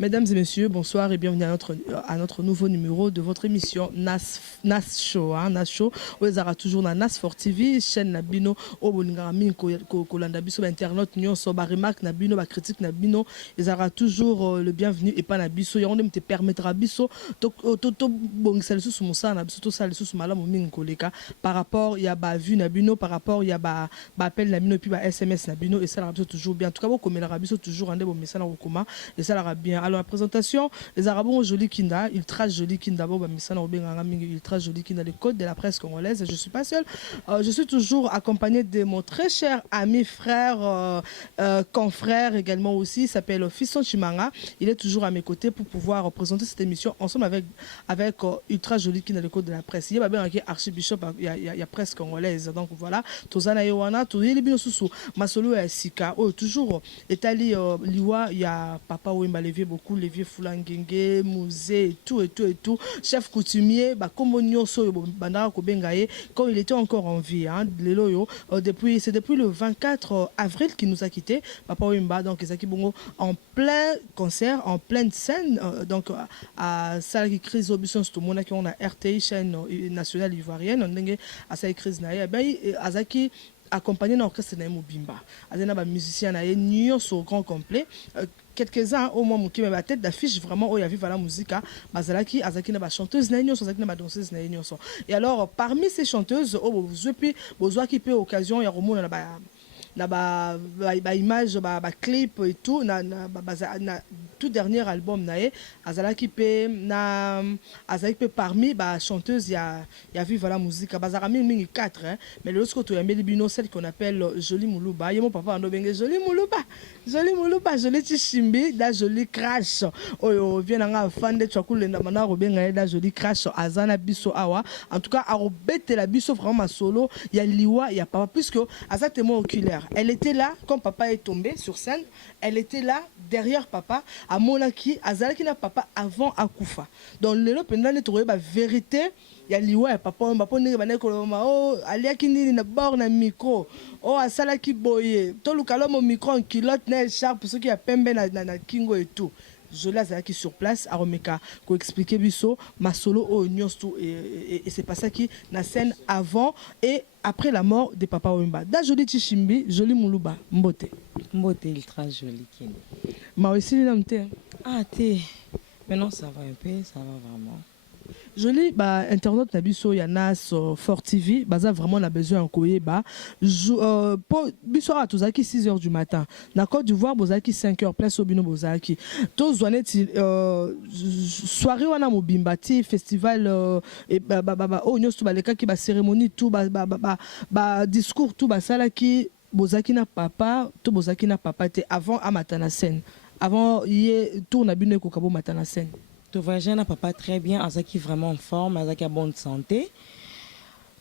Mesdames et messieurs, bonsoir et bienvenue à notre nouveau numéro de votre émission Nas Show. Nas Show, où ils aura toujours na Nas for TV, chaîne Nabino, au Boningami, Kolanda Biso, internaute, Nyon, Soba, remarque Nabino, ba critique Nabino, ils aura toujours le bienvenu et pas Nabiso. Et on te permettra Biso, Toto Bong Salisu Moussa, Nabiso, to Salisu Mala, Momin Koleka, par rapport, il y a ba vu Nabino, par rapport, il y a ba appel Nabino, puis ba SMS Nabino, et ça la toujours bien. En tout cas, comme la Rabiso toujours un des bons messages au coma, et ça la bien. Alors la présentation, les Arabes joli Kinda, ultra joli Kinda, bon, ultra joli Kinda, le code de la presse congolaise. Je suis pas seul, je suis toujours accompagné de mon très cher ami, frère, confrère également aussi, il s'appelle Fisson Chimanga. Il est toujours à mes côtés pour pouvoir représenter cette émission ensemble avec ultra joli Kinda, le code de la presse. Il y a bien archibishop, il y a presse congolaise. Donc voilà, Tozana Yowana, Tozili Binosusu, Masolo et Sika, toujours Etali Liwa, il y a Papa Wemba, les vieux beaucoup, les vieux Fulangenge, musée et tout. Chef coutumier, comme Nyoso, Bandara Kobengaye, quand il était encore en vie, hein, c'est depuis le 24 avril qu'il nous a quittés, Papa Wemba, donc Ezaki Bongo, en plein concert, en pleine scène, donc à Salaki Crise Obusson Stomona, qui on a RTI, chaîne nationale ivoirienne, on a à Salaki Crise Naye, Azaki accompagné d'un orchestre de Bimba. Azena ba musicien na ye sur grand complet. Quelques-uns au moins qui ma tête d'affiche vraiment où il y a vu la musique bazalaki azaki na ba chanteuse na nyonso azaki na ba danseuse na nyonso. Et alors parmi ces chanteuses oh puis besoin qui peut occasion ya romona na ba image ba clip et tout na tout dernier album nae azalaki pe na azalaki pe parmi ba chanteuse ya vu la musique bazarami mingi 4 hein, mais lorsque tu aimes bino celle qu'on appelle Jolie Moulouba yemo papa ando benge Jolie Moulouba Jolie Tishimbi da Jolie Crash oyo vient nga fan de chakule na mana robenga da Jolie Crash azana biso awa en tout cas a robete la biso vraiment solo ya liwa ya papa puisque azat témoin oculaire. Elle était là quand papa est tombé sur scène. Elle était là derrière papa. À Monaki, Azalaki na papa avant Akoufa. Donc le lot pendant les trouver la vérité. Il y a liwa papa on va pas ne bana koloma oh alia kindi na bord na micro oh asala ki boye to lukalo mo micro en culotte na écharpe ceux qui a pembe na kingo et tout. Je l'ai qui sur place à Romeka pour expliquer biso ma solo au Nyostu et c'est pas ça qui na scène avant et après la mort de Papa Wemba. Da joli Tishimbi, joli Moulouba, Mbote. Mbote ultra joli Kine. Ma aussi l'amte. Ah t'es. Maintenant ça va un peu, ça va vraiment. Joli bah internet na biso ya Nas Fort TV baza vraiment na besoin en koyeba pour biso à tozaki 6h du matin na Côte d'Ivoire bozaki 5h place au bino bozaki to zwaneti soirée wana mobimbati festival et o nyosto baleka ki ba cérémonie tout ba discours tout ba salaki bozaki na papa to bozaki na papa te avant à matana scène avant yé tour na bino ko kabo matana scène. Tu voyages na papa très bien, Azaki vraiment en forme, Azaki a bonne santé.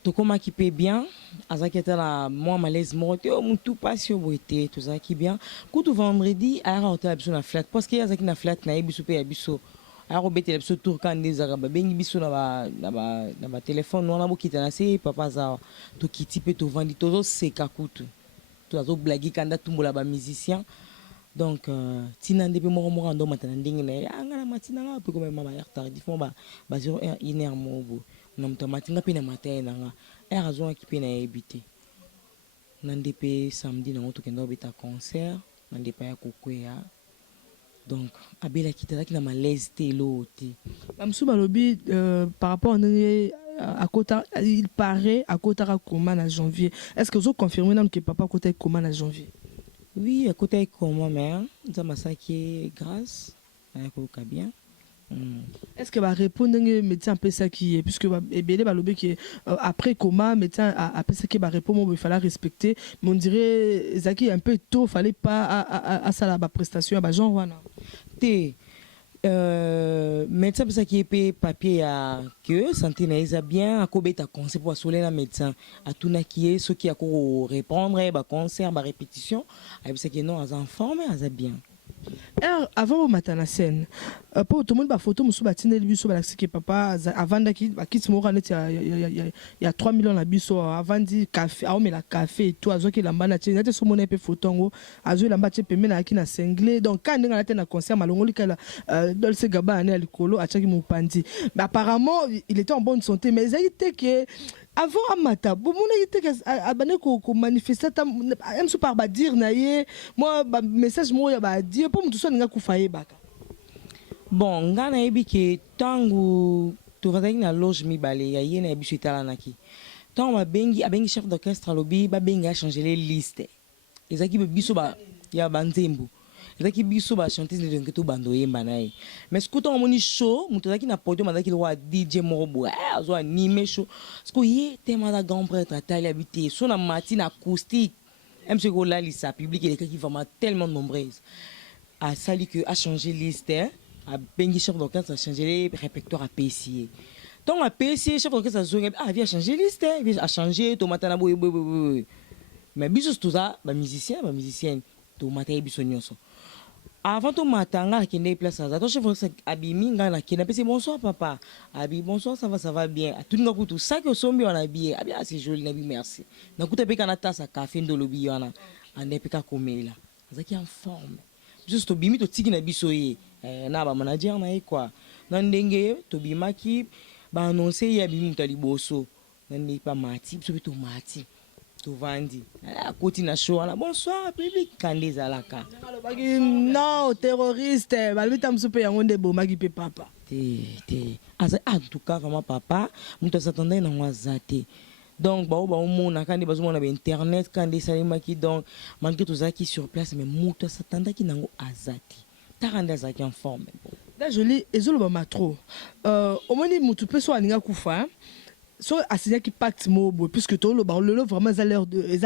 Tu comment qui peut bien, Azaki était là, moi malaise morte, oh tout passe au beauté, tout ça qui bien. Quand tu vendredi, à la hôtel na flat, parce que Azaki na flat na ibisu pe abiso. Alors au bête l'ebiso tour quand des arabes, ben ibisu na ba téléphone, on a beaucoup na c'est papa za, tu qui type tu vendre tout c'est kakutu. Tu as blagué quand tu mbola ba musicien. Donc tina ndebe moko moko ndo matana ndenge na angala matina nga pe comme mama yar tardif mo ba 01h mobo na mto matinga pe na matena nga era zo ki pe na ebité na ndepe samedi na moto kenda obeta concert na ndepe ya kokwea donc abela kitala ki na malaise te loti bamsu balobi par rapport à Kota il paraît à Kota Koma en janvier. Est-ce que vous confirmez que papa Kota Koma en janvier? Oui, à côté de moi, mère, ça m'a saqué grâce à la bien. Est-ce que va répondre aux médecins peu ça qui est puisque Ebele balobé qui après coma médecin après ça qui va répondre il fallait respecter mais on dirait Zaki un peu tôt fallait pas à ça la prestation à genre voilà. Té médecin ça qui est papier à que santé na bien à kobeta conseil pour soler la médecin à tout na qui est ce qui a ko répondre ba concert ba répétition à ça qui non à en forme à bien. Avant matin la scène pour tout le monde photo musu batindeli biso balakisi papa avandaki bakiti moko neti ya 3 millions na biso avandi café aomela café et tout azoki lamba na tie neti somona pe photo ngo azo lamba tie pembe na ki na cinglé donc quand ndenge na te na concert malongoli kala Dolce Gabbana ne likolo achaki mopandi mais apparemment il était en bonne santé mais il était que avant amata bomona yite ke abane ko manifester ta même par ba dire na ye moi ba message mo ya ba dire pour mutu so ninga kufa ye baka bon nga na yebi ke tangu tovandaki na loge mibale ya ye na yebi so etalanaki ntango abengi chef d'orchestre alobi babengi achange les liste ezalaki biso ya banzembo ezalaki biso bachantise ndenge tobanda oyemba na ye mais siku ntango omoni show moto azalaki na podium azalaki lokwa dj moko boye azo anime show siku ye tema na grand prêtre atali abi te so na mati na acoustique même soki olalisa public elekaki vraiment tellement nombreuse asali que achange liste abengi chef d'orchestre achange les répertoire apesi ye ntango apesi ye chef d'orchestre azongi vi achange liste achange tomata na boye mais biso toza bamusicienne tomata ye biso nyonso avant to matanga akende place aza to chef abimi nga na kenda pesi bonsoir papa abi bonsoir ça va bien atuninga kutu saki osombi wana bien abi c'est joli na bi merci na kuta pe kana tasa café ndolobi wana ande pe ka komela azaki en forme juste to bimi to tiki na biso ye na ba manager na ye quoi na ndenge to bimaki ba annoncer ya bimi mutali boso na ndenge pa mati biso to mati tovandi akoti na show wana bonsoir public kande ezalaka non terroriste balibita mosu mpe yango nde bomaki mpe papa te aza en tout cas vraiment papa moto asatandaki nango aza te donc bao baomona kande bazomona bainternet kande esalemaki donc malgré tozalaki sur place mais moto asatandaki nango aza te taka nde azalaki en forme la jolie ezolobama trop omoni motu mpe so alinga kufa so asignaki pacte mobo puisque to lo vraiment à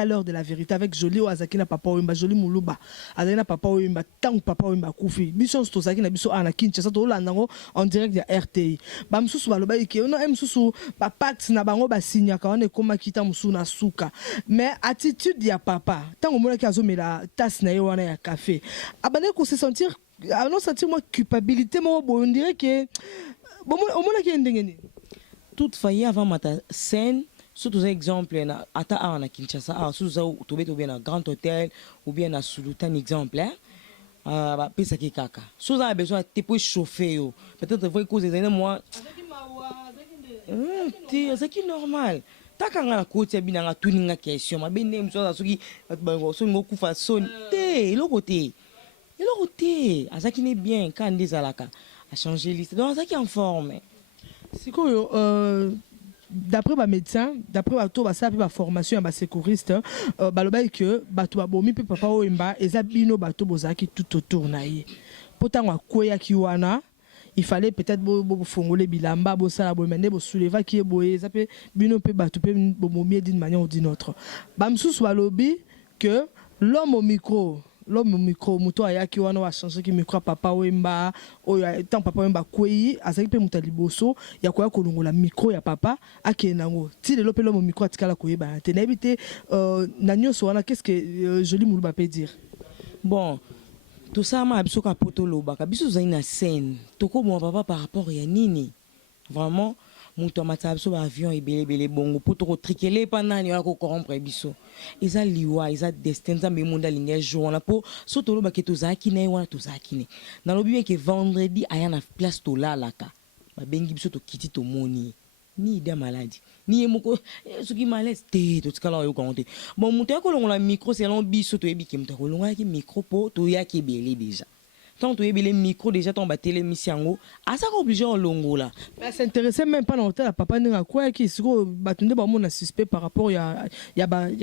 l'heure de la vérité avec Jolie ou azaki na papa oyemba Jolie muluba azaki na papa oyemba tant papa oyemba kufi biso to zaki na biso ana Kinshasa to landango en direct ya RTI ba msusu baloba iki ono msusu ba pacte na bango ba signa ka on ekoma kita msusu na suka mais attitude ya papa tango mona ki azomela tasse na ye wana ya café abane ko se sentir non sentir moi culpabilité mo bo on dirait que bon on ki ndengeni toutefois avant mata scène surtout un exemple na ata na Kinshasa surtout to bien na Grand Hôtel ou bien na Sultan exemple ba pesa ki kaka so za besoin te pour chauffer yo peut-être vrai cause des moi c'est normal takanga na koti ya binanga tuninga question mabende mso soki bango so ngoku façon te lokote azaki ne bien quand des alaka a changer liste donc azaki en forme. Sikoyo d'après ba médecin d'après bato ba sapi ba formation ya ba secouriste baloba que bato ba bomi pe papa oyemba eza bino bato bozaki tout autour na ye potango akoya ki wana il fallait peut-être bo fongole bilamba bo sala bo mende bo souleva ki boye eza pe bino pe bato pe bo momi d'une manière ou d'une autre ba msusu balobi que l'homme au micro moto ayaki wana wa changer ki micro papa wemba oyo tant papa wemba kwei azaki pe muta liboso ya koya kolongola micro ya papa akenango ti lelo pe l'homme au micro atikala koyeba te na ebite na nyoso wana qu'est-ce que Jolie Muluba peut dire bon tout ça ma biso ka potolo baka biso za ina scène toko bon papa par rapport ya nini vraiment moto mataba biso ba avion ebele bongo poto trikele pa nani wana ko corrompre biso eza liwa eza destin nzambe monde alinga jour wana po so toloba ke tozaki na wana tozaki ne na lobi bien que vendredi aya na place to lalaka ba bengi biso to kiti to moni ni idée maladie ni moko soki malaise te to tikala yo konte bon moto akolongola micro c'est long biso to yebi ke moto akolongola ki micro po to yaki ebele déjà tant tu es les micro déjà ton batté les missions à ça obligé en longola mais s'intéressait même pas dans l'hôtel à papa n'enga quoi qui sur batunde ba mon suspect par rapport ya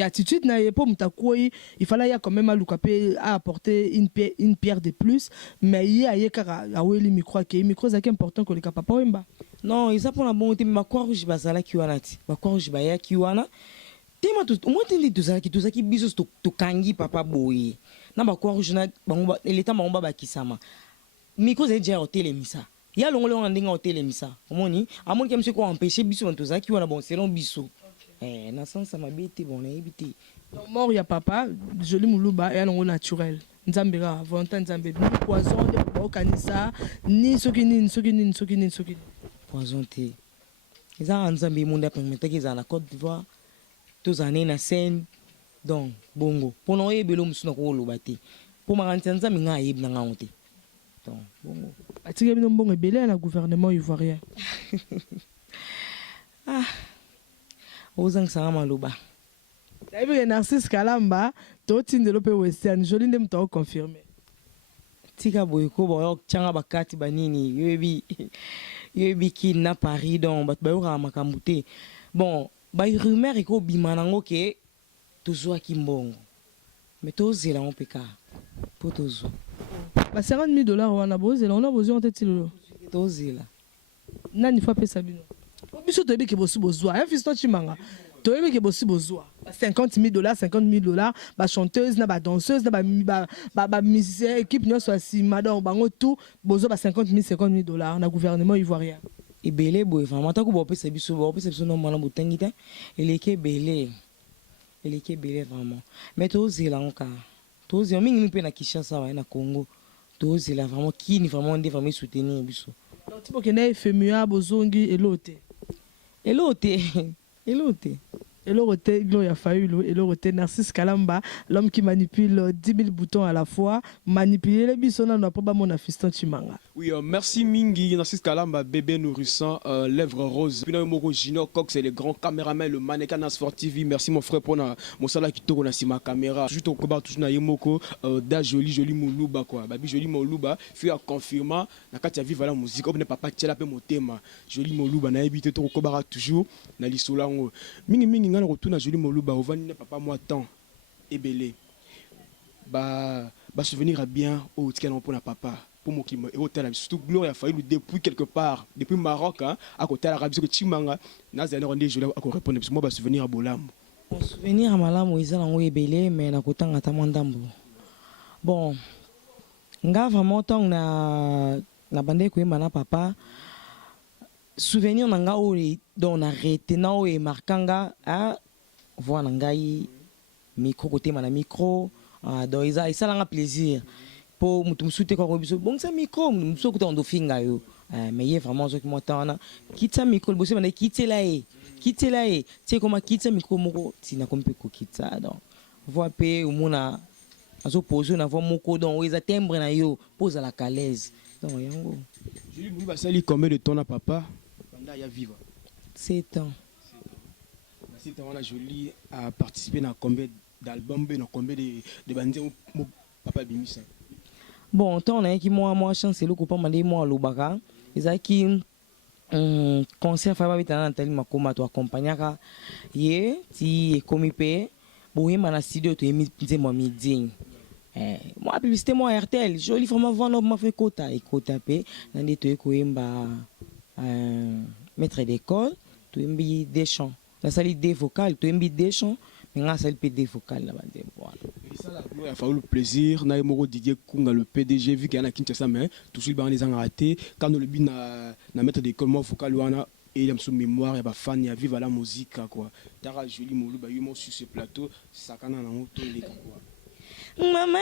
attitude na pas mutakoi il fallait ya quand même à Lukape à apporter une pierre de plus mais il y a kara a oui les micro qui micro c'est important que le papa wemba non ils a pour la bonté ma quoi rouge bazala ki wana ti ba quoi rouge ba ya ki wana tema tout moi tindi tout ça qui biso to kangi papa boy na ba kwa rujuna bango eleta bango ba kisama miko ze dia hotel emisa ya longolo ngandinga hotel emisa omoni amoni kemse ko empêcher biso bantu zaki wana bon selon biso na sens ça m'a bête bon na ebité mort ya papa Jolie Muluba et non naturel nzambe ka volonté nzambe ni poison de baokanisa ni soki nini poison te eza nzambe monde apermetaki eza na Côte d'Ivoire tozane na scène donc bongo mpona oyebela mosusu na kokoloba te mpo makanisi nzambe nga ayebi na ngango te donc bongo batiki bino mbongo ebele na gouvernement ivoirien ozangisanga maloba nayebi Narcisse Kalamba totindelo mpe western joli nde moto akoconfirme tika boye ko baotyanga bakati banini yoyebi kini na Paris donc bato bayokaka makambo te bon barumeur ekobima nango ke tozwaki mbongo me tozela ngo mpe kaka mpo tozwa ba $50,000 wana bozela ona bozwa te tilolo tozela nani fo apesa bino biso toyebi ke bosi bozwa fiston chimanga toyebi ke bosi bozwa $50,000 bachanteuse na badanseuse na bamusicien équipe nyonso asima donc bango tout bozwa ba $50,000 na gouvernement ivoirien ebele boye vraiment tako bopesa biso nomona botangi te eleki ebele vraiment mais tozela ngo kaka tozela mingi mpe na Kinshasa waye na Congo tozela vraiment kini vraiment nde vraiment soutenir biso donc ti bokende FMUA bozongi elote Eloroté, Gloria Fayulu, Eloroté, Narcisse Kalamba, l'homme qui manipule 10 000 boutons à la fois, manipuler les bisons, on a probablement Fiston Chimanga. Oui, merci Mingi, Narcisse Kalamba, bébé nourrissant, lèvres roses. Puis Moko Gino Cox, c'est le grand caméraman, le mannequin Nasport TV. Merci mon frère pour mon salaire qui tourne sur ma caméra. Juste au combat, toujours na Yemoko, da joli moulouba quoi. Babi joli moulouba, puis à confirmer, na katia vive la musique, on n'est pas tchela pe mon thème. Joli moulouba, na habité au combat toujours, na lisolango. Mingi nga na retourna joli moulouba, au vanille papa moi temps, ebélé. Bah souvenir à bien au tikan pour na papa. Pour moi qui me surtout Gloria Fayulu depuis quelque part depuis Maroc hein, à côté de l'Arabie Saoudite Chimanga nazana rendez je à répondre parce moi ba souvenir à Bolam mon souvenir à malamu ezala ngo ebele mais na kotanga ta mandambo bon nga vraiment tant na bande ko na papa souvenir na nga o donc na retenant o e markanga a voir ngai micro côté mana micro donc ça l'a plaisir pour me souhaiter quoi biso bon ça micro me souhaiter on dofinga yo mais il est vraiment ce qui m'entend quitte ça micro bosser mais quitter là tu sais comment quitter micro moko tina comme pe ko quitter donc voir pe au mona azo poser na voir moko donc ils a timbre na yo pose à la calaise donc yango je lui ba sali combien de temps na papa pendant ya vivre 7 ans on a joli à participer dans combien d'albums dans combien de bandes papa bimisa. Bon, tant on a qui moi chance le copain m'a dit moi lobaka ezaki concert fa ba bitana Nathalie Makoma to accompagner ye ti komi pe bohema na studio to emize moi midi moi publicité moi RTL joli vraiment vendre m'a fait quota et quota pe na ndi to ekoyemba maître d'école to embi des chants la salle des vocales to embi des chants mais nga salle PD vocale là bande voilà. Il a fallu le plaisir. Na Moro Didier Kunga, le PDG, vu qu'il y a Kinshasa, mais tout le monde a raté. Quand le bin na mettre d'école, moi, vocal, et il a son mémoire, il y a fan, il y a vivre la musique, quoi. Tara Julie Moulou, bah, il sur ce plateau, ça canne en auto, les quoi. Mama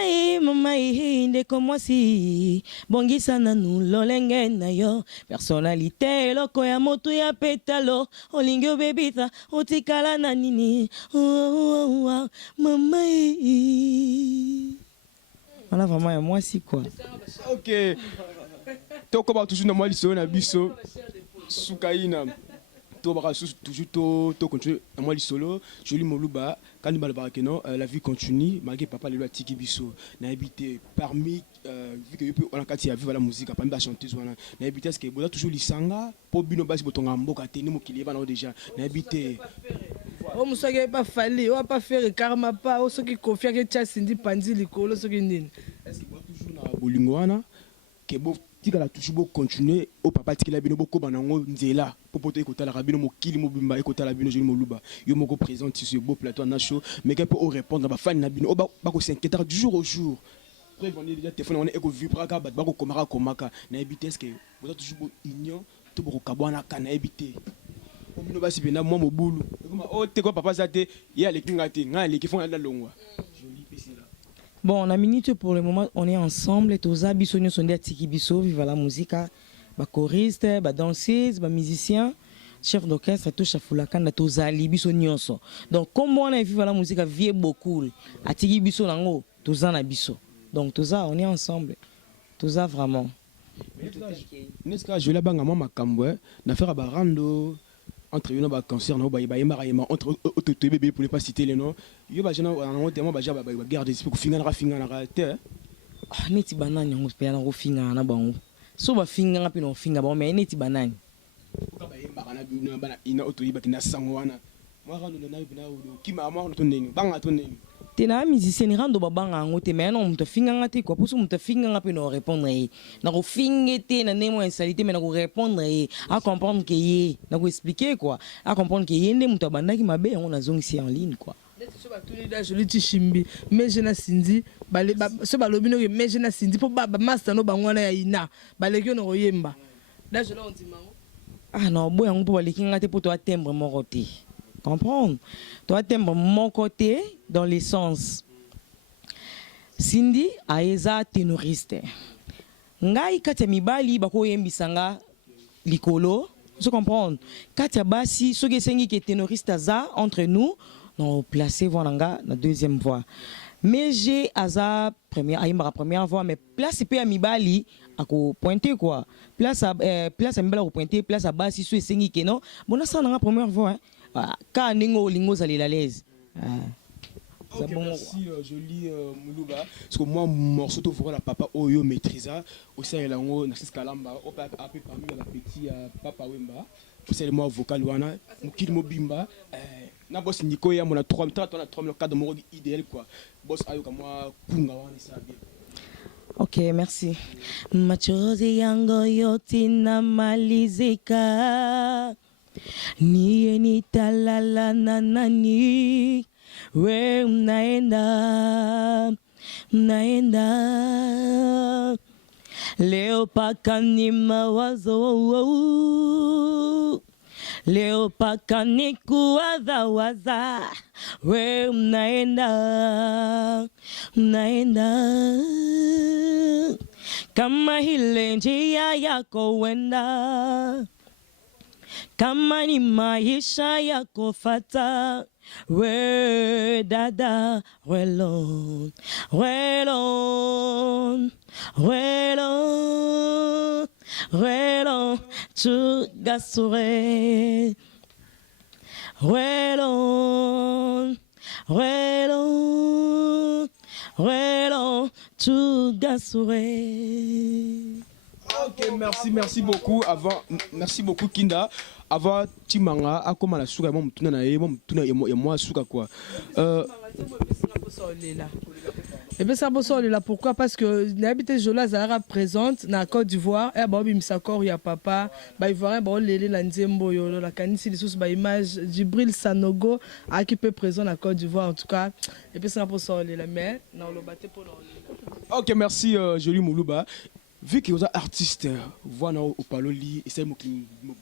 ndeko mwasi bongisa nanu lolenge na yo personnalité loko ya moto ya petalo olingi obebisa otikala na nini mama voilà vraiment ya mwasi quoi. Ok toko ba toujours na moi liso na biso sukaina to ba toujours to continuer na moi lisolo joli moluba quand il balba que non la vie continue malgré papa le loi tiki biso na habité parmi vu que on a kati ya vivre la musique parmi la chanteuse wana na habité ce que boza toujours lisanga po bino basi botonga mboka teni mokili bana déjà na habité o musake pas fali o pas faire karma pas o soki kofia ke tia sindi pandi likolo soki nini est-ce que boza toujours na bolingo wana que bo tika la toujours bo continuer au papa tiki la bino boko banango nzela popoto ekota la rabino mokili mobimba ekota la bino joli moluba yo moko présente sur ce beau plateau na show mais que pour répondre ba fan na bino ba ko s'inquiéter du jour au jour prévenir déjà téléphone on est ko vibra ka ba ko komaka na habiter est-ce que vous êtes toujours union to boko kabwana kana habiter o bino ba sibena moi mobulu o te ko papa zate ya le kinga te nga le kifona la longwa joli pesi là Bon, on a minute pour le moment, on est ensemble. Toza biso nyo sonde atiki biso, viva la musique, ba choriste, ba danseuse, ba musicien, chef d'orchestre, tout chafulaka na toza li biso nyonso. Donc comme on a viva la musique vie beaucoup, atiki biso nango, toza na biso. Donc toza on est ensemble. Toza vraiment. N'est-ce que je l'ai banga moi makambo na faire ba rando entre une ba cancer na ba yema entre autres bébé pour ne pas citer les noms. Yo ba jena en tellement ba jaba ba garde esprit ko finga na te. Ah neti banani ngo pe na ko finga na bango. So ba finga ngapi no finga ba mais neti banani. Ko ba yema kana bana ina auto yiba kina sango wana. Moi rando na bina o kima moi to ndeni banga to ndeni. Tena musicien rando babanga ngote mais non muta finga ngati quoi pour muta finga ngapi no répondre na ko fingete na nemo insalité mais na ko répondre à comprendre que yé na ko expliquer quoi à comprendre que yé ndé muta bandaki mabe on a zongisi en ligne quoi. Je lui dis chimbi mais je na sindi bale so balobi no mais je na sindi po ba master no bangwana ya ina baleki no yemba là je l'on dit mango ah non boy on po baleki ngate po to timbre mon côté comprendre toi timbre mon côté dans les sens Cindy aeza ténoriste ngai kati ya mibali bako yembisanga likolo je comprendre kati ya basi soki esengi ke ténoriste aza entre nous non placé voilà la deuxième voix mais j'ai aza première aïmara première voix mais place pe amibali ako pointer quoi place à mibali ako pointer place à basi so esengi ke non bona ça na première voix ka ningo lingo zali la l'aise. Ok, merci Jolie Moulouba. Parce que moi, morceau de voir la papa Oyo maîtrisa. Aussi, il y a Narcisse Kalamba. On peut appeler parmi la petite Papa Wemba. C'est le mot vocal Wana. Moukil Mobimba. Na boss Nico ya mona 3 minutes, on a 3 minutes cadre moro idéal quoi. Boss ayo comme moi kunga wana ça bien. Ok, merci. Machozi yango yote na malizika. Niye nitalala na nani. We mnaenda leo paka ni mawazo leo paka ni kuwaza we mnaenda kama hile njia yako wenda kama ni maisha yako fata we dada relon tu gasore relon tu gasore. Ok, merci beaucoup. Merci beaucoup Kinda. Avant Timanga, a comment la souka moi mutuna na ye moi souka quoi. Et bien ça là pourquoi parce que l'habité Jola Zara présente na Côte d'Ivoire et bah bimisa corps ya papa bah ivoirien bah lélé la nzembo yo la kanisi les sous bah image Djibril Sanogo a qui peut présent na Côte d'Ivoire en tout cas et puis ça là mais non le batté pour Ok, merci Jolie Moulouba. Vu que vous êtes artiste, voilà au paloli et c'est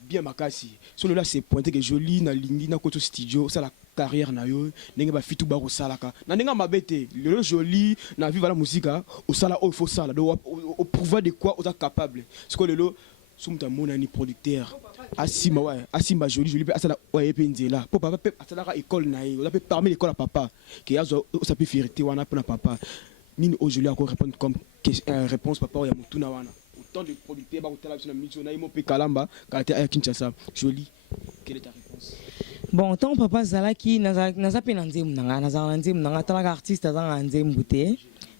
bien makasi. Sur là c'est pointé que Jolie na lingi na koto studio, ça la carrière na yo, n'enga ba fitu ba salaka. Na n'enga mabete, le Jolie na vivre la musique, au sala il faut ça, au prouver de quoi vous êtes capable. Ce que le lo sumta mona ni producteur. Asima ouais, Asima Jolie peut asala ouais penzela. Pour papa peut asala école na yo, peut parmi l'école à papa. Que yazo ça peut fierté wana pour papa. Nini aujourd'hui encore répondre comme réponse papa ya mutuna wana autant de producteurs ba kotala biso na miso na imo pe kalamba kalate aya Kinshasa Jolie quelle est ta réponse? Bon tant papa zalaki naza pe na nzemu nanga talaka artiste za nzemu te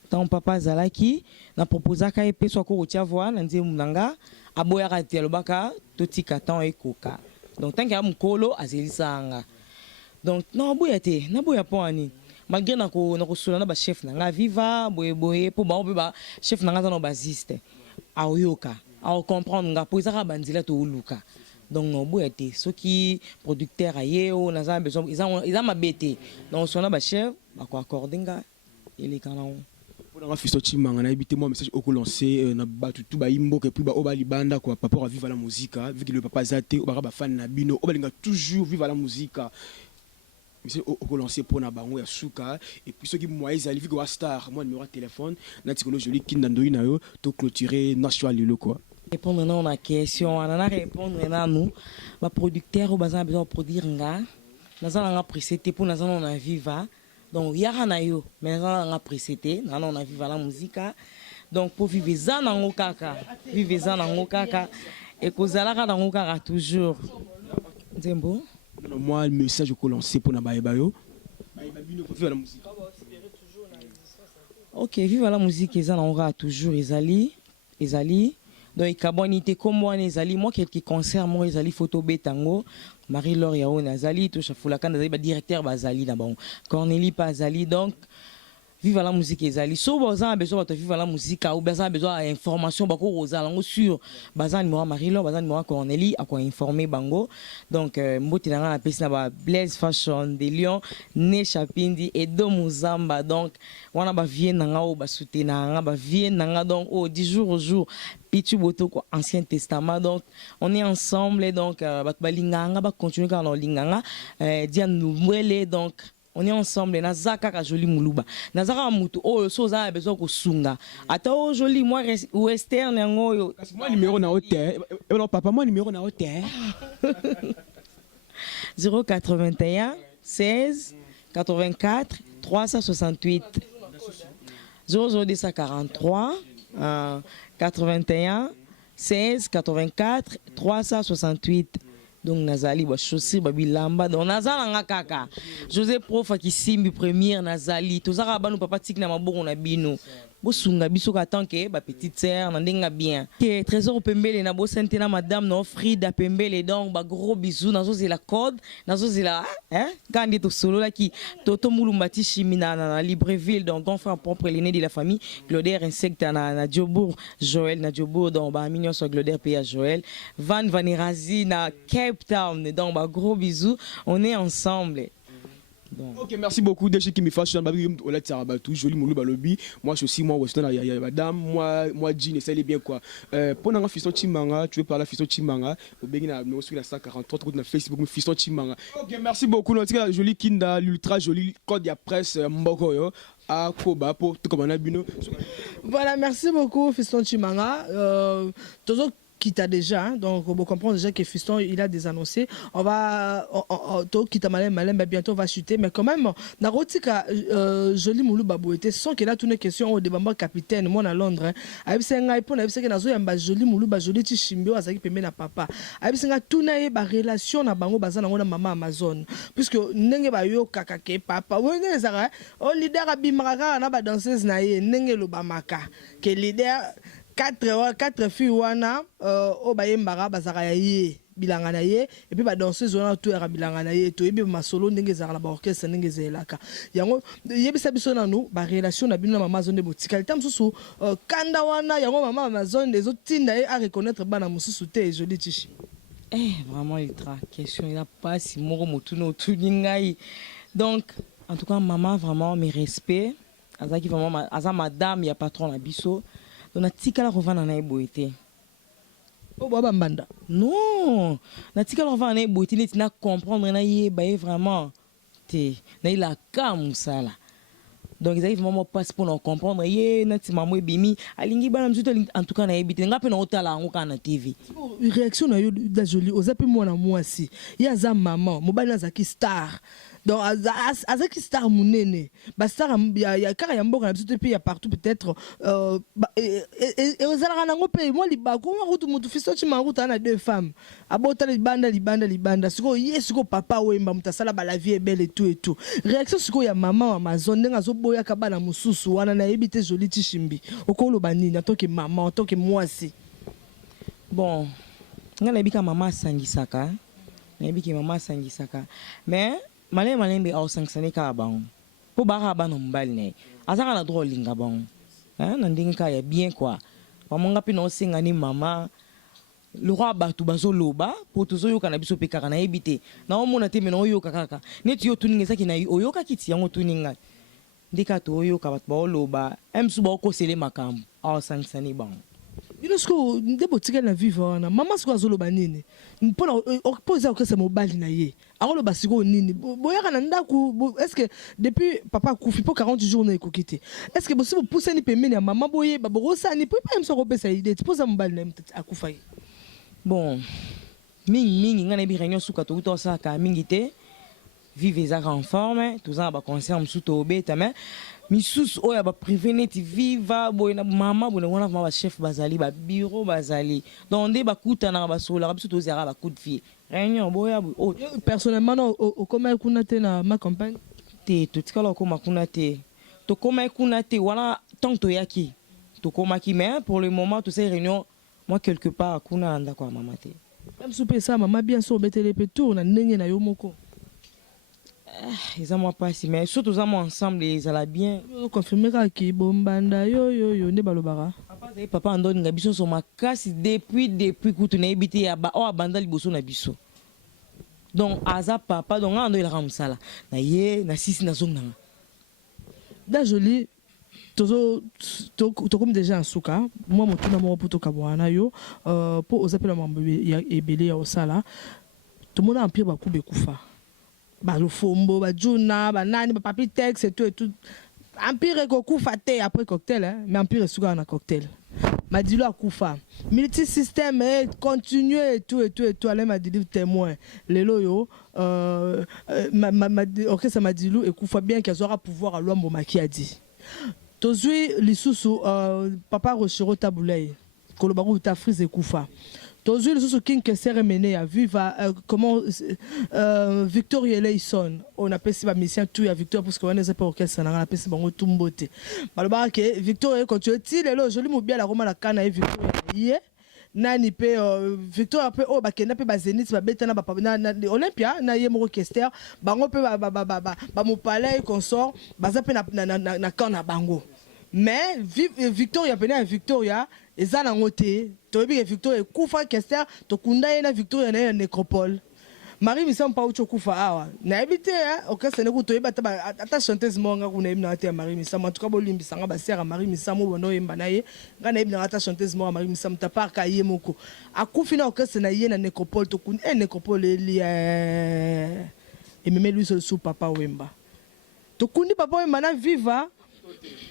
tant papa zalaki na proposaka epe so ko tia voix na nzemu nanga aboya ka te lobaka totika tant ekoka donc tant que mukolo azelisanga donc non boya te na boya poani malgré nako sula na ba chef nanga viva boye po ba chef nanga za no basiste aoyoka ao comprendre nga po ezaka bandila to uluka donc no boye te soki producteur ayeo na za besoin ils mabete donc sona ba chef ba ko accorder nga ele kana pour na fiso chimanga na ebité moi message oko lancer na batu tout ba imbo que plus ba oba libanda quoi par rapport à vivre la musique vu que le papa zate oba ba fan na bino obalinga toujours vivre la musique. monsieur au lancer pour na bango ya suka et puis ceux qui moyens ali viko star moi numéro de téléphone na tikolo joli kindandoi na yo to clôturer national lelo quoi. Répondre non à la question, on a répondre à nous. Ma producteur au besoin de produire nga, nous allons précéder pour nous allons vivre. Donc il y a na yo, mais nous allons précéder, nous allons vivre la musique. Donc pour vivre ça dans le kaka, vivre ça dans le kaka et que ça là dans le kaka toujours. Zembo. Moi le message que lancer pour na bayo. Vivre la musique. OK, vivre la musique ils allons toujours ezali. Donc kabonité comme moi nezali moi quelques concerts moi ezali photo betango Marie-Laure Yao nazali to chafula kan nazali ba directeur bazali na bon Cornélie Pazali donc vive la musique ezali so besoin de vivre la musique ou besoin d'information bako rosalango sur bazan numéro Marie-Laure bazan numéro Cornélie à quoi informer bango donc mboti na na pesi na ba Blaise Fashion de Lyon ne Chapindi et do Muzamba donc wana ba vie na nga o ba soutenir ba vie na nga donc au 10 jours au jour Pichu Boto Ancien Testament donc on est ensemble et donc ba linganga ba continuer quand on linganga dia nouwele donc on est ensemble nazaka ka joli muluba nazaka mutu oyo so za besoin ko sunga ata o joli moi western yango yo moi numéro na hôtel non papa moi numéro na hôtel 081 16 84 368 0043 81 16 84 368 donc nazali ba chaussure ba bilamba donc nazala nga kaka José Prof qui simbi première nazali tozaka banu papa tik na maboko na bino bosunga biso ka tant que ba petite sœur na ndenga bien que trésor pembele na bo sente na madame no Frida pembele donc ba gros bisous nazo zela code nazo zela kandi to solo la ki toto mulumbati chimina na Libreville donc on fait un propre l'aîné de la famille Gloder insecte na Diobour Joël na Diobour donc ba mignon so Gloder pays à Joël Van Vanerazi na Cape Town donc ba gros bisous on est ensemble. Donc. Ok, merci beaucoup. Déjà qui me fâche, joli moulou balobi. Moi je suis aussi moi Weston, il y a madame, moi Jean, essaye bien quoi. Pendant un fiston Chimanga, tu veux parler fiston Chimanga, au Bénin, nous sommes à 143 sur Facebook, fiston Chimanga. Ok, merci beaucoup. Notre joli Kinda, l'ultra joli code de presse Mbogoyo. À Koba pour tout comme on a bino. Voilà, merci beaucoup fiston Chimanga. Toujours Kita déjà, donc on comprend déjà que Fiston il a des annoncés. On va Kita Malem bientôt va chuter, mais quand même Narotika joli moulou babouete sans qu'il a toutes les questions au débat capitaine moi à Londres. Abisenga ipona abiseka nazo yamba joli moulou ba joli tishimbio azaki pembe na papa. Abisenga tuna ba relation na bango bazana ngona mama Amazon puisque ndenge ba yo kakake papa wenge ezaka o leader abimaka na ba danseuse na ye ndenge lo bamaka que leader quatre filles wana o bayembaka bazaka ya ye bilanga na ye et puis ba danseuse wana to ya bilanga na ye to yebi masolo ndenge ezaka na ba orchestre ndenge ezelaka yango yebisa biso nanu ba relation na bino na mama zone botikali tam susu kanda wana yango mama Amazon des autres tinda e à reconnaître bana mususu te joli tichi vraiment ultra question il a pas si moro motuno tuningai donc en tout cas maman vraiment mes respects azaki vraiment aza madame ya patron na biso na tikala rovana na eboete o baba mbanda non na tikala rovana na eboete neti na comprendre na yeba ye vraiment te na ila kamusala donc ils arrivent vraiment pas pour nous comprendre ye neti maman ebimi alingi bana mzuto en tout cas na ebite ngape na otala ngo kana TV réaction na yo da joli ozapi mwana mwasi ya za maman mobali azaki star donc azaki star munene ba star ya kaka ya mboka na biso te pe ya partout peut-être et ozalaka nango pe moi libako marutu mutu fiso chimaruta na deux femmes abota libanda siko ye siko papa wemba mutasala ba la vie est belle et tout réaction siko ya maman Amazon ndenga zoboya ka bana mususu wana na ebite joli tishimbi okolo banini en tant que maman en tant que mwasi bon ngana ebika mama sangisaka na ebiki mama sangisaka mais malembe au sanctionné ka bango po bara bana mbali ne azaka na droit linga bango na ndinga ya bien quoi mamonga pe no singa ni mama le roi batu bazoloba po tozoyoka na biso pe kaka na ebite na omona te mena oyoka kaka neti yo tuninga zaki na oyoka kiti yango tuninga ndika to oyoka batu ba oloba emsu ba ko sele makambo au sanctionné bango bino siko nde botikali na vivre wana mama siko azoloba nini mpona poza okesa mobali na ye akoloba siko nini boyaka na ndako est-ce que depuis papa akufi po 40 jours na ekoki te est-ce que bosi bopusani pembeni ya mama boyeba bokosani po epa yemso akopesa ide ti poza mobali na ye akufa ye bon mingi nga na yebi réunion suka tokuta osalaka mingi te vive ezaka en forme toza na baconcert mosusu tobeta me misusu oyo baprivé neti viva boye na mama boye wana vraimen bachef bazali babiro bazali donc nde bakutanaka basololaka biso tozalaka bacoup de fille réunion boya boye personnellement no okoma kuna te na ma campagne te totikala okoma kuna te tokoma kuna te wana tant toyaki tokomaki mais pour le moment tosali réunion moi quelque part kuna na ndako ya mama te même soupe ça mama bien so obetele pe tour na ndenge na yo moko eza mwa pasi mais surtout toza mwa ensemble ezala bien confirmer kaki bombanda yo nde balobaka papa andoninga biso so makasi depuis kutu nayebi te oyo abanda liboso na biso donc aza papa donc nga ando elaka mosala na ye na sisi nazongi nanga da joli tokomi déjà en suka mwa motuna moko mpo tokabwana yo mpo oza mpe na mambo ebele ya osala tomona empire bakube kufa balofombo bajuna banani bapapi tex et tout empire ekokufa te après cocktail mais empire esuka na cocktail madilo akufa multi système continue et tout ale madilo témoin lelo yo orchestre madilo ekufa bien qu'azwaka pouvoir à lwambo makiadi tozwi lisusu papa rochero tabulei koloba ko ta frise ekufa tozwi lisusu king kesere mene ya viva comment Victoria Leison on appelle ça mission tout ya Victoria parce que on est pas orchestre na appelle ça bango tumbote baloba ke Victoria quand tu es lelo joli mobia la roma la kana et Victoria ye nani pe Victoria pe o bakenda pe ba Zenith ba betana ba na Olympia na ye mo orchestre bango pe ba mo palais consort baza pe na kana bango mais Victoria pena Victoria eza nango te toyebi ke Victoria ekufa orchestre tokunda ye na Victoria na nécropole Marie Missam pa ucho kufa awa nayebi te orchestre ne kutoyeba ata chanteuse monga kuna yebi na te Marie Missam en tout cas bolimbisa nga ba sera Marie Missam bono yemba na ye nga na yebi na ata chanteuse monga Marie Missam ta parka ye moko akufi na orchestre na ye na nécropole tokunda nécropole eli et même lui sous papa Wemba tokundi papa Wemba na viva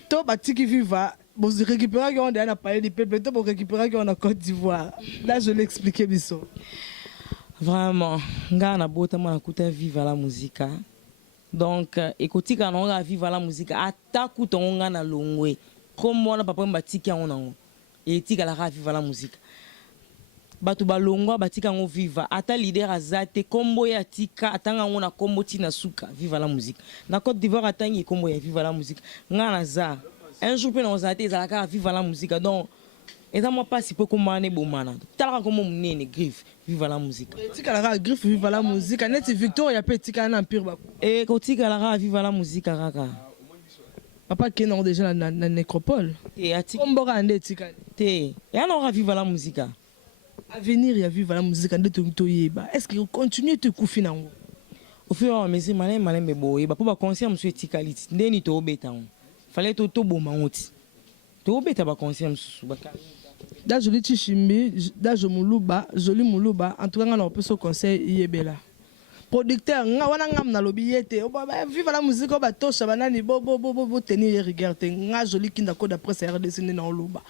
to batiki viva bon récupérer qu'on est na palais du peuple to récupérer qu'on a Côte d'Ivoire là je l'expliquais biso vraiment nga na bota mwana kuta viva la musique donc ekotika na nga viva la musique ata kuta nga na longwe comme mwana papa mbatiki yango nango etika la viva la musique batu balongwa batika ngo viva ata leader azate kombo ya tika atanga ngo na kombo tina suka viva la musique na Côte d'Ivoire atangi kombo ya viva la musique nga na za un jour pe na ozate ezalaka viva la musique donc eza moi pas si peu komane bomana talaka komo munene griffe viva la musique tika la griffe viva la musique net Victoria pe tika na empire ba ko tika la viva la musique kaka papa qui est déjà na nécropole et atika kombo ka nde tika te ya na viva la musique avenir ya vivre la musique nde toyeba est-ce que continue te kufi nango au fur et à mesure malin boye ba po ba concert monsieur tikaliti ndeni to obeta on fallait to boma ngoti to obeta ba concert monsieur ba da joli Tshimbi da joli muluba en tout cas on peut se conseil yebela producteur nga wana ngam na lobi yete vivre la musique ba tosha banani bo tenir rigueur te nga joli kinda ko d'après ça RDC na oluba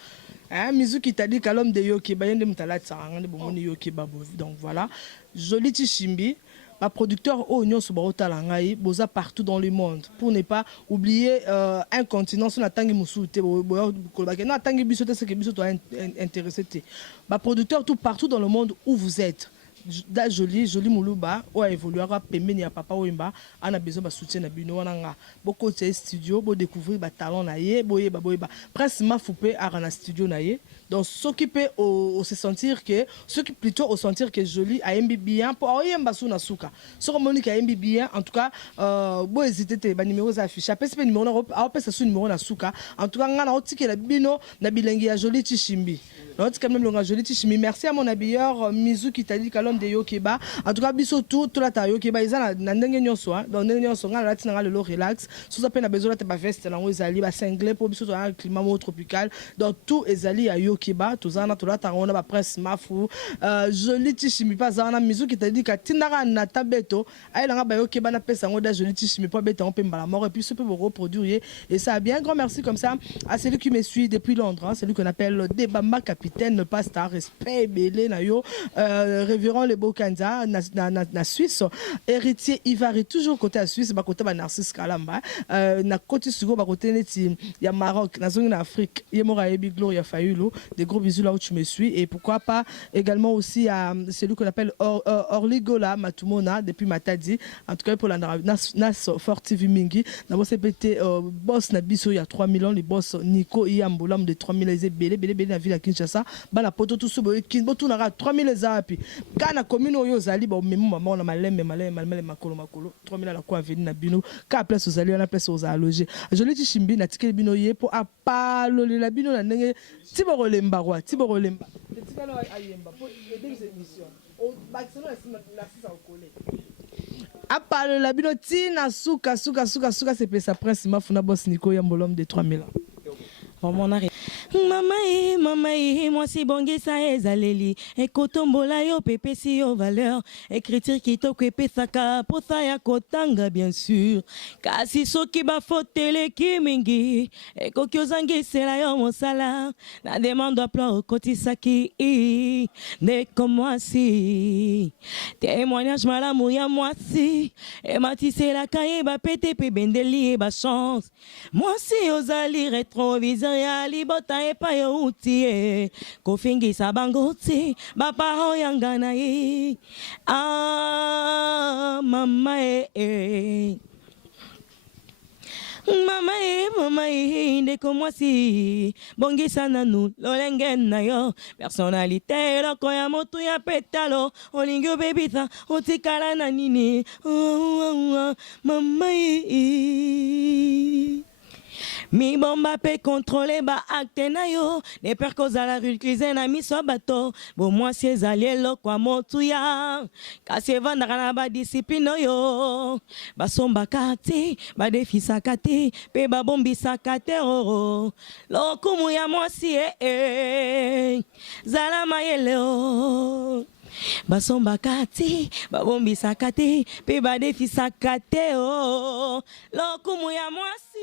musique t'a dit l'homme de Yoki bayende mutala tsanga de bomoni Yoki babo donc voilà joli Tshimbi ba producteur oignon so barota ngai boza partout dans le monde pour ne pas oublier un continent sur la tangi musute na tangi biso te ce que biso to intéressé te ba producteur tout partout dans le monde où vous êtes da joli muluba o évoluera pembeni ya papa Wemba ana besoin ba soutien na bino wana nga boko te studio bo découvrir ba talent na ye boyeba presque ma foupé à na studio na ye donc s'occuper au se sentir que ceux qui plutôt au sentir que joli a bien pour oyemba suna suka so comme Monique a bien en tout cas bo hésiter te ba numéros affichés après ce numéro na a pesa su numéro na suka en tout cas nga na otiki la bino na bilengi ya joli Tshimbi notre quand même longa joli tichimi. Merci à mon habilleur Mizu qui t'a dit qu'à l'homme de Yokeba. En tout cas biso tout la ta Yokeba isa na ndenge nyonso donc ndenge nyonso nga la tina le relax. Sous ça peine besoin de ta veste là où ezali ba singlé pour biso un climat tropical. Donc tout ezali à Yokeba, tout ça na tout la ta on a ba presse mafu. Joli tichimi pas ça na Mizu qui t'a dit qu'à tinara na tabeto, ay nga ba Yokeba na pesa ngoda joli tichimi pas bête on peut mbala mort et puis ce peut reproduire et ça bien grand merci comme ça à celui qui me suit depuis Londres, hein, celui qu'on appelle Debamba capitaine pasteur respect belé na yo révérend le Bokanza na Suisse héritier Ivari toujours côté à Suisse ba côté ba Narcisse Kalamba na côté sugo ba côté neti ya Maroc na zone Afrique yemora ebi Gloria Fayulo des gros bisous là où tu me suis et pourquoi pas également aussi à celui qu'on appelle Orligola Matumona depuis Matadi en tout cas pour la Nas Fortivi Mingi na bosse pété boss na biso il y a 3 millions les boss Nico Iambolam de 3 000 les belé na ville à Kinshasa ba la poto tout subo kin botu na 3 000 les api kana commune oyo zali ba memo mama na malembe makolo 3 000 la quoi venir na bino ka place aux alliés na place aux alloger je lui dis chimbi na tikeli bino ye pour apalole la bino na ndenge tiborelemba roi tiborelemba tikalo ayemba pour aider cette mission au maximum la 6 au collège à part la bino tina suka c'est pesa prince mafuna boss Nico Yambolom de 3 000 ans. Mama, moi si bongisa ezaleli ekotombola yo pepesi yo valeur écriture kitoko epesaka posa ya kotanga bien sûr kasi soki bafotele kimingi ekoki ozangisela yo mosala na demande d'emploi okotisaki ndeko mwasi témoignage malamu ya mwasi ematiselaka ye bapete pe bendeli ye bachance mwasi ozali rétroviseur ya libota epa yo uti kofingisa bango ti baparo yanga na ye mama mama ndeko mwasi bongisa nanu lolenge na yo personnalité loko ya motu ya petalo olingi obebisa otikala na nini mama mi bomba pe contrôler ba acte na yo ne per cause à la rue cuisine na miso bato bo moi si ezali lokwa motu ya kasi vandaka na ba discipline yo basomba kati ba defisa kati pe ba bombisa kate lokumu ya mwasi zala mayele basomba kati babombisa kati pe ba defisa kate lokumu ya mwasi